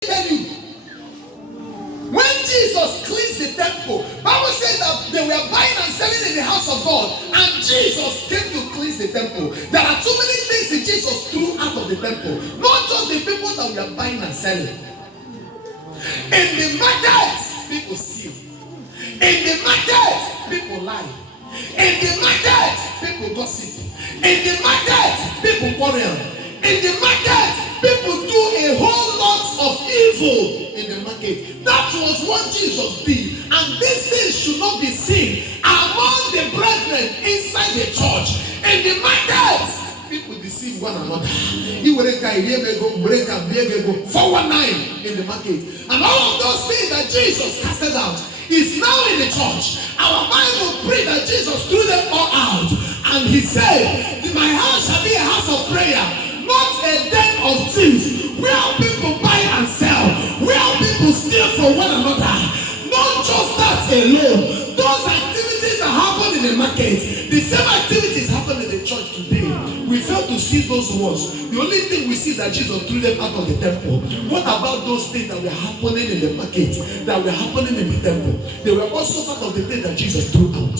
tell you, when Jesus cleansed the temple, Bible says that they were buying and selling in the house of God, and Jesus came to cleanse the temple. There are too many things that Jesus threw out of the temple, not just the people that were buying and selling. In the market, people steal. In the market, people lie. In the market, people gossip. In the market, people quarrel. In the market, people do a whole lot of evil in the market. That was what Jesus did. And these things should not be seen among the brethren inside the church. In the market, people deceive one another. 419 in the market. And all of those things that Jesus casted out is now in the church. Our Bible prayed that Jesus threw them all out. And he said, my house shall be a house of prayer, not a den of thieves, where people buy and sell, where people steal from one another. Not just that alone. Those activities that happen in the market, the same activities happen in the church today. We fail to see those words. The only thing we see is that Jesus threw them out of the temple. What about those things that were happening in the market, that were happening in the temple? They were also part of the things that Jesus threw out.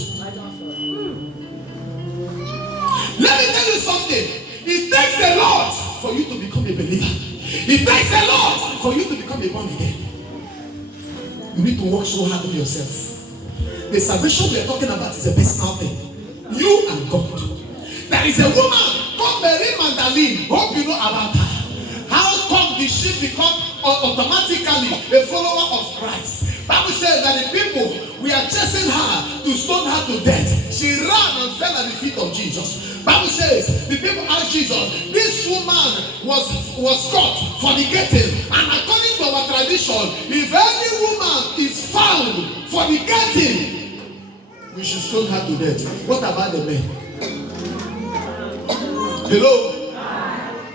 Let me tell you something. It takes a lot for you to become a believer. It takes a lot for you to become a born again. You need to work so hard on yourself. The salvation we are talking about is a personal thing. You and God. There is a woman called Mary Mangdaline. Hope you know about her. How come did she become automatically a follower of Christ? Bible says that the people were chasing her to stone her to death. She ran and fell at the feet of Jesus. Bible says the people asked Jesus, this woman was caught fornicating, and according to our tradition, if any woman is found fornicating, we should stone her to death. What about the men? Hello?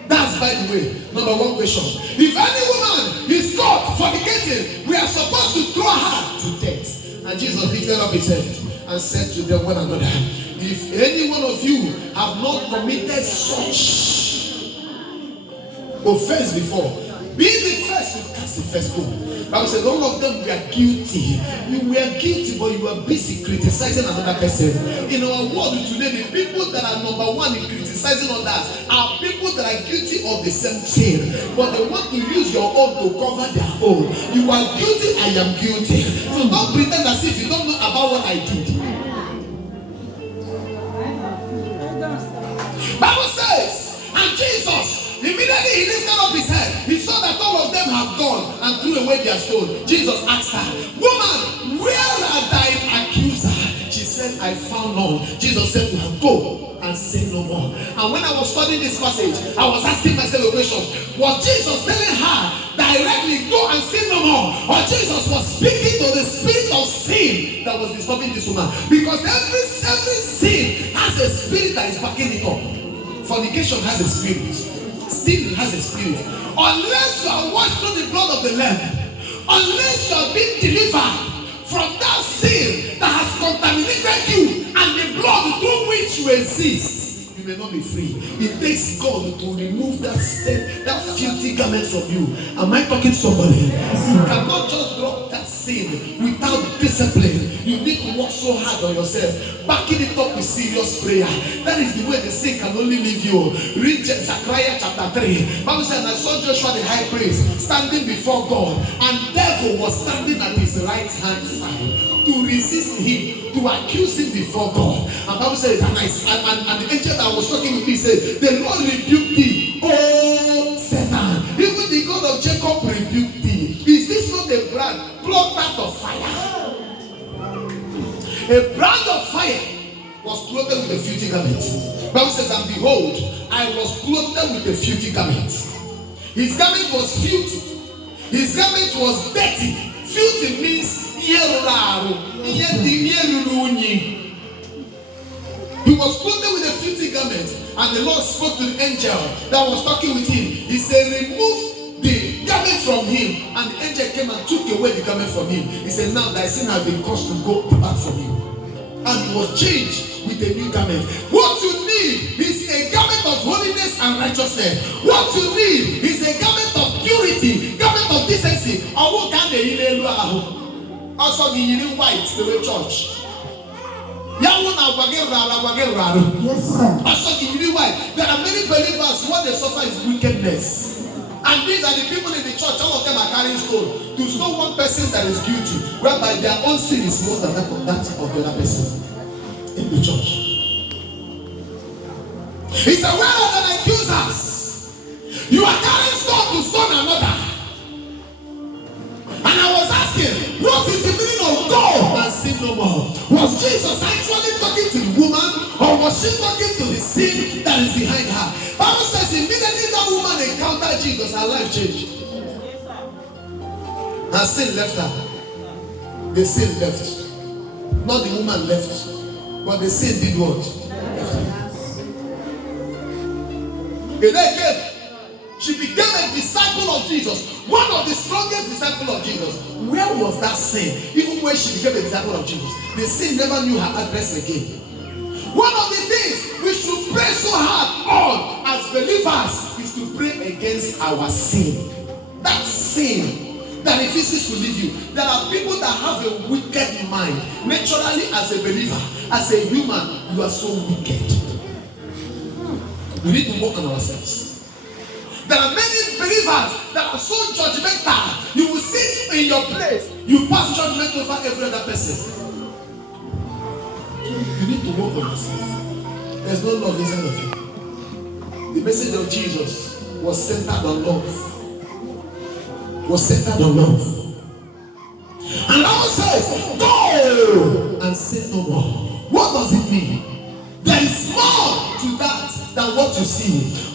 That's, by the way, number one question. If any woman is caught fornicating, we are supposed to throw her to death. And Jesus lifted up his head and said to them one another, if any one of you have not committed such offense before, be the first to cast the first stone. Bible says all of them were guilty. You were guilty, but you were busy criticizing another person. In our world today, the people that are number one in criticizing others are people that are guilty of the same sin, but they want to use your own to cover their own. You are guilty, I am guilty. So don't pretend as if you don't know about what I did. Bible says, and Jesus, immediately he lifted up his head. He saw that all of them have gone and threw away their stone. Jesus asked her, woman, where are thine accusers? She said, I found none. Jesus said to her, go and sin no more. And when I was studying this passage, I was asking myself a question. Was Jesus telling her directly, go and sin no more? Or Jesus was speaking to the spirit of sin that was disturbing this woman? Because every sin has a spirit that is backing it up. Fornication has a spirit. Stealing has a spirit. Unless you are washed through the blood of the Lamb, unless you are being delivered from that sin that has contaminated you and the blood through which you exist, you may not be free. It takes God to remove that stain, that filthy garment from you. Am I talking to somebody? You cannot just drop that sin without discipline. You need to work so hard on yourself, backing it up with serious prayer. That is the way the sin can only leave you. Read Zechariah chapter 3. Bible says, I saw Joshua the high priest standing before God, and devil was standing at his right hand side to resist him, to accuse him before God. And Bible says, and the angel that was talking with me said, the Lord rebuked thee, oh Satan. Even the God of Jacob rebuked thee. Is this not a brand plucked out of fire? A brand of fire was clothed with a filthy garment. Bible says, and behold, I was clothed with a filthy garment. His garment was filthy. His garment was dirty. Filthy means he was clothed with a filthy garment, and the Lord spoke to the angel that was talking with him. He said, remove the garment from him. And the angel came and took away the garment from him. He said, now thy sin has been caused to go apart from you. And he was changed with a new garment. What you need is a garment of holiness and righteousness. What you need is a garment of purity, garment of discipline. Owo ka na yi n'elu ahụ. Also the yiri white to the church. Yes, sir. Also the yiri white. There are many believers what they suffer is wickedness. And these are the people in the church, all of them are carrying stone. To stone one person that is guilty, whereby their own sin is more than that of the other person in the church. It's a word of an accusers. You are carrying stone to stone another. And I was asking, what is the meaning of go and sin no more? Was Jesus actually talking to the woman, or was she talking to the sin that is behind her? Bible says immediately that woman encountered Jesus, her life changed. Her sin left her. The sin left. Not the woman left, but the sin did what? Left her. She became a disciple of Jesus, one of the strongest disciples of Jesus. Where was that sin? Even when she became a disciple of Jesus, the sin never knew her address again. One of the things we should pray so hard on as believers is to pray against our sin. That sin that refuses to leave you. There are people that have a wicked mind. Naturally, as a believer, as a human, you are so wicked. We need to work on ourselves. There are many believers that are so judgmental. You will sit in your place, you pass judgment over every other person. You need to work on yourself. There's no love inside of you. The message of Jesus was centered on love. Was centered on love. And Bible says, go and sin no more. What does it mean? There is more to that than what you see.